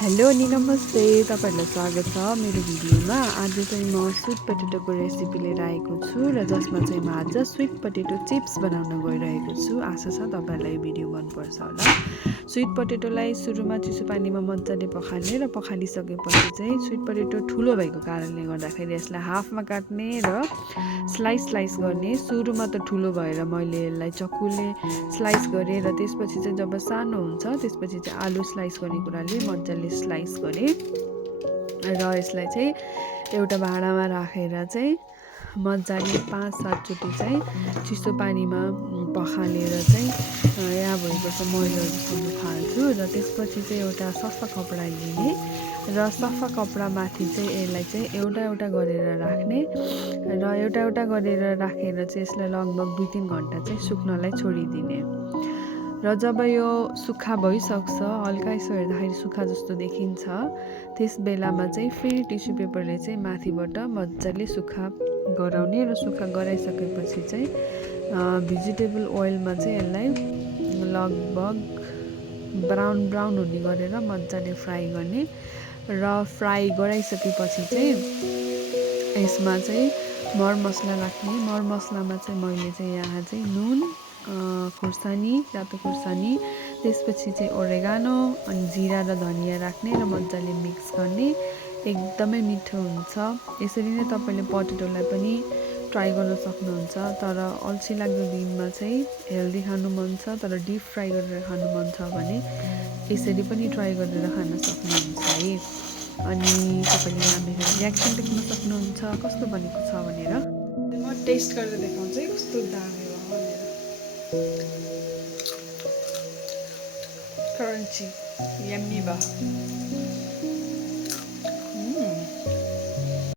Hello अनि नमस्ते, तपाईँहरूलाई स्वागत छ मेरो भिडियोमा। आज चाहिँ म स्विट पोटेटोको रेसिपी लिएर आएको छु र जसमा चाहिँ म आज स्विट पोटेटो चिप्स बनाउन गइरहेको छु। आशा छ तपाईँहरूलाई यो भिडियो मनपर्छ होला। स्विट पोटेटोलाई सुरुमा चिसो पानीमा मजाले पखाल्ने र पखालिसकेपछि चाहिँ स्विट पोटेटो ठुलो भएको कारणले गर्दाखेरि यसलाई हाफमा काट्ने र स्लाइस गर्ने। सुरुमा त ठुलो भएर मैले यसलाई चक्कुले स्लाइस गरेँ र त्यसपछि चाहिँ जब सानो हुन्छ त्यसपछि चाहिँ आलु स्लाइस गर्ने कुराले मजाले स्लाइस गरेँ र यसलाई चाहिँ एउटा भाँडामा राखेर चाहिँ मजाले 5-7 चोटि चाहिँ चिसो पानीमा पखालेर चाहिँ यहाँ भएको चाहिँ मैलाहरू सबै फाल्छु र त्यसपछि चाहिँ एउटा सफा कपडा लिने र सफा कपडामाथि चाहिँ यसलाई चाहिँ एउटा गरेर राख्ने र एउटा गरेर राखेर चाहिँ यसलाई लगभग 2-3 घन्टा चाहिँ सुक्नलाई छोडिदिने र जब यो सुक्खा भइसक्छ, हल्का यसो हेर्दाखेरि सुक्खा जस्तो देखिन्छ, त्यस बेलामा चाहिँ फेरि टिस्यु पेपरले चाहिँ माथिबाट मजाले सुक्खा गराउने र सुक्खा गराइसकेपछि चाहिँ भेजिटेबल ओइलमा चाहिँ यसलाई लगभग ब्राउन हुने गरेर मजाले फ्राई गर्ने र फ्राई गराइसकेपछि चाहिँ यसमा चाहिँ मरमसला राख्ने। मरमसलामा चाहिँ मैले चाहिँ यहाँ चाहिँ नुन, खुर्सानी, रातो खुर्सानी, त्यसपछि चाहिँ ओरेगानो अनि जिरा र धनियाँ राख्ने र मजाले मिक्स गर्ने। एकदमै मिठो हुन्छ। यसरी नै तपाईँले पोटेटोलाई पनि ट्राई गर्न सक्नुहुन्छ। तर अल्छी लाग्दो दिनमा चाहिँ हेल्दी खानु मन छ तर डिप फ्राई गरेर खानु मन छ भने यसरी पनि ट्राई गरेर खान सक्नुहुन्छ है। अनि तपाईँले यहाँ मेरो रियाक्सन देख्न सक्नुहुन्छ कस्तो बनेको छ भनेर। म टेस्ट गरेर देखाउँछु है कस्तो दामी भयो भनेर। क्रन्ची यम्मी भयो।